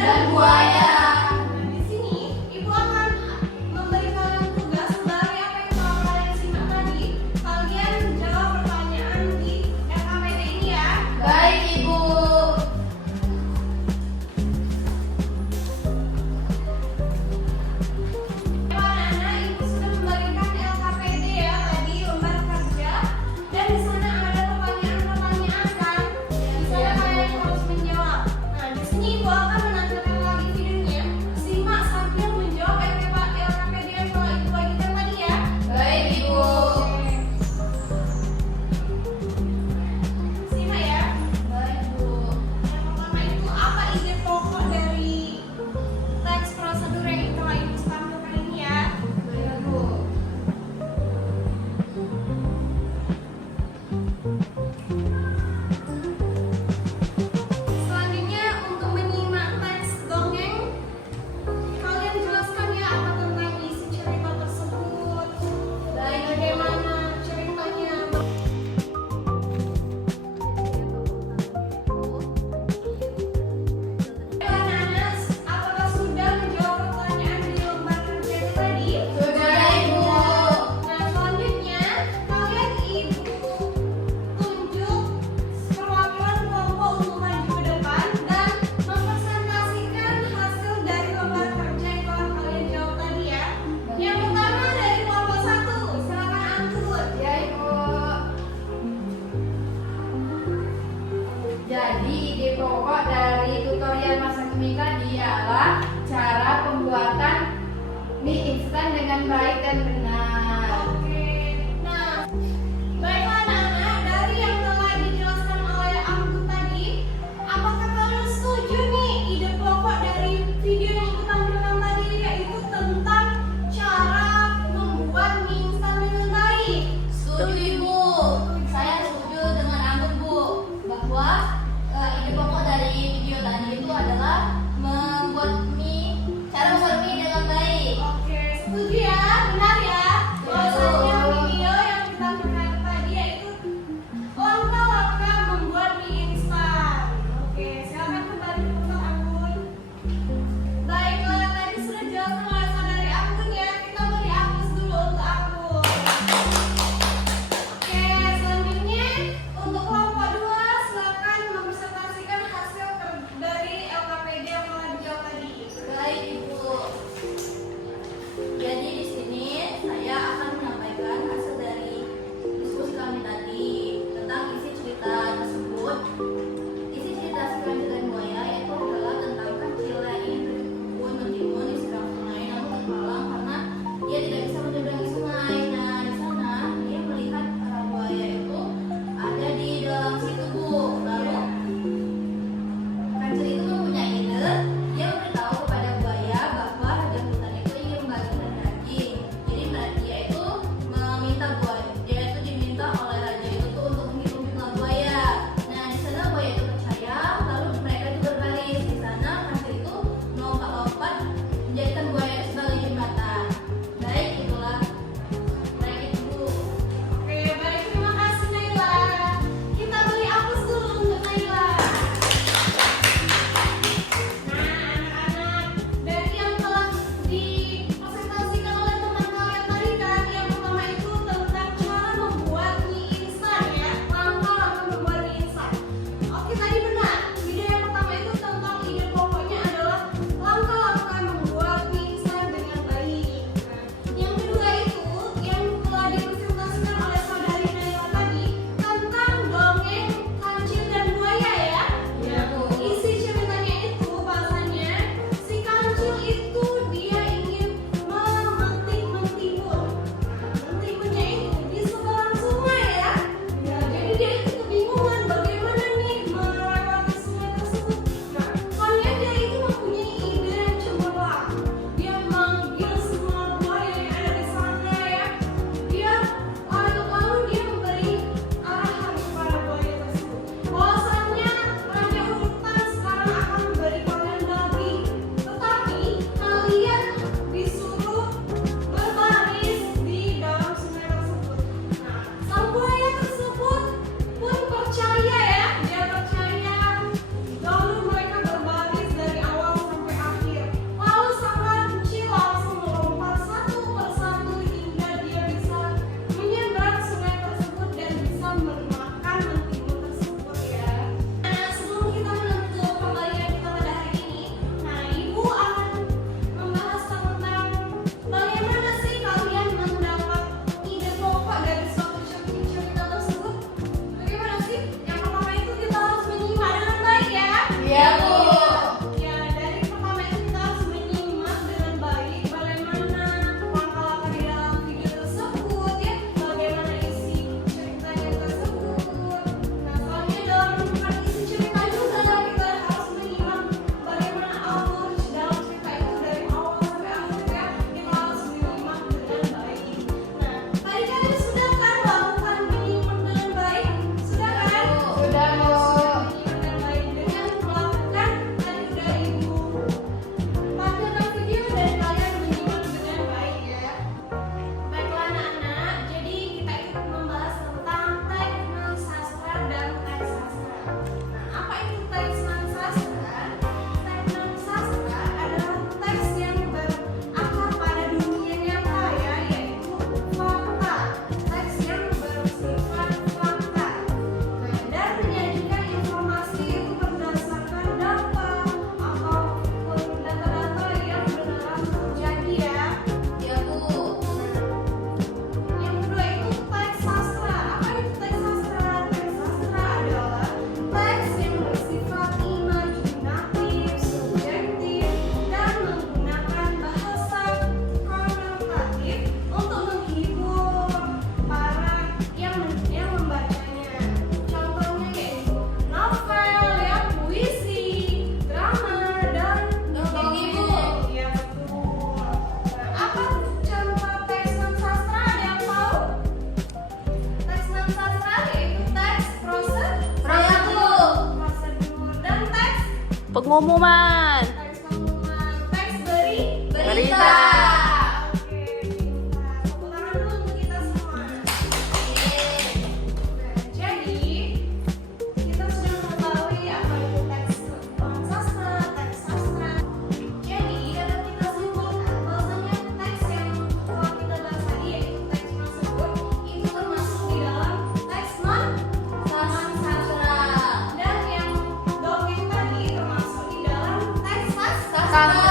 dan buaya. Nah, di sini Ibu akan memberi kalian tugas dari apa yang telah kalian simak tadi. Kalian jawab pertanyaan di LKPD ini ya. Baik, Ibu. Anak-anak, Ibu sudah membagikan LKPD ya tadi, lembar kerja. Dan di sana ada pertanyaan-pertanyaan kan. Di sana kalian harus menjawab. Nah, di sini Ibu akan menampilkan lagi videonya. Simak sambil menjawab LKPD yang telah Ibu bagikan tadi ya. Baik, Ibu. Simak ya. Baik, Bu. Yang pertama itu apa ide pokok dari teks prosedur yang telah Ibu tampilkan ini ya? Baik, Bu. Selanjutnya untuk menyimak teks dongeng, kalian jelaskan ya apa tentang isi cerita tersebut. Baik, Ibu. Bagaimana ceritanya? Anak-anak, apakah sudah menjawab pertanyaan di lembar kerja itu tadi? Sudah, Ibu. Nah, selanjutnya kalian Ibu tunjuk perwakilan kelompok untuk maju ke depan dan mempresentasikan hasil dari lembar kerja yang telah kalian jawab tadi ya. Yang pertama dari kelompok 1, silakan angkut. Ya, Ibu. Jadi, ide pokok dari tutorial masak mie tadi adalah cara pembuatan mie instan dengan baik dan benar. Oke. Nah, baiklah anak-anak, dari yang telah dijelaskan oleh Angkut tadi, apakah kalian setuju nih ide pokok dari video yang Ibu tampilkan tadi, yaitu tentang cara membuat mie instan dengan baik? Setuju, Ibu. Saya setuju dengan Anggun, Bu, bahwa ide pokok dari video tadi itu adalah membuat mie, cara membuat mie dengan baik. Oke, setuju ya? Benar ya? Pengumuman. Teks pengumuman. Teks berita. Berita. Oke, berita. Tepuk tangan dulu untuk kita semua. Jadi, kita sudah mengetahui apa itu teks sastra, teks sastra. Jadi, dapat kita simpulkan bahwasanya teks yang telah kita bahas tadi yaitu teks tersebut itu termasuk di dalam teks non-sastra. Dan yang dongeng tadi termasuk di dalam teks sastra.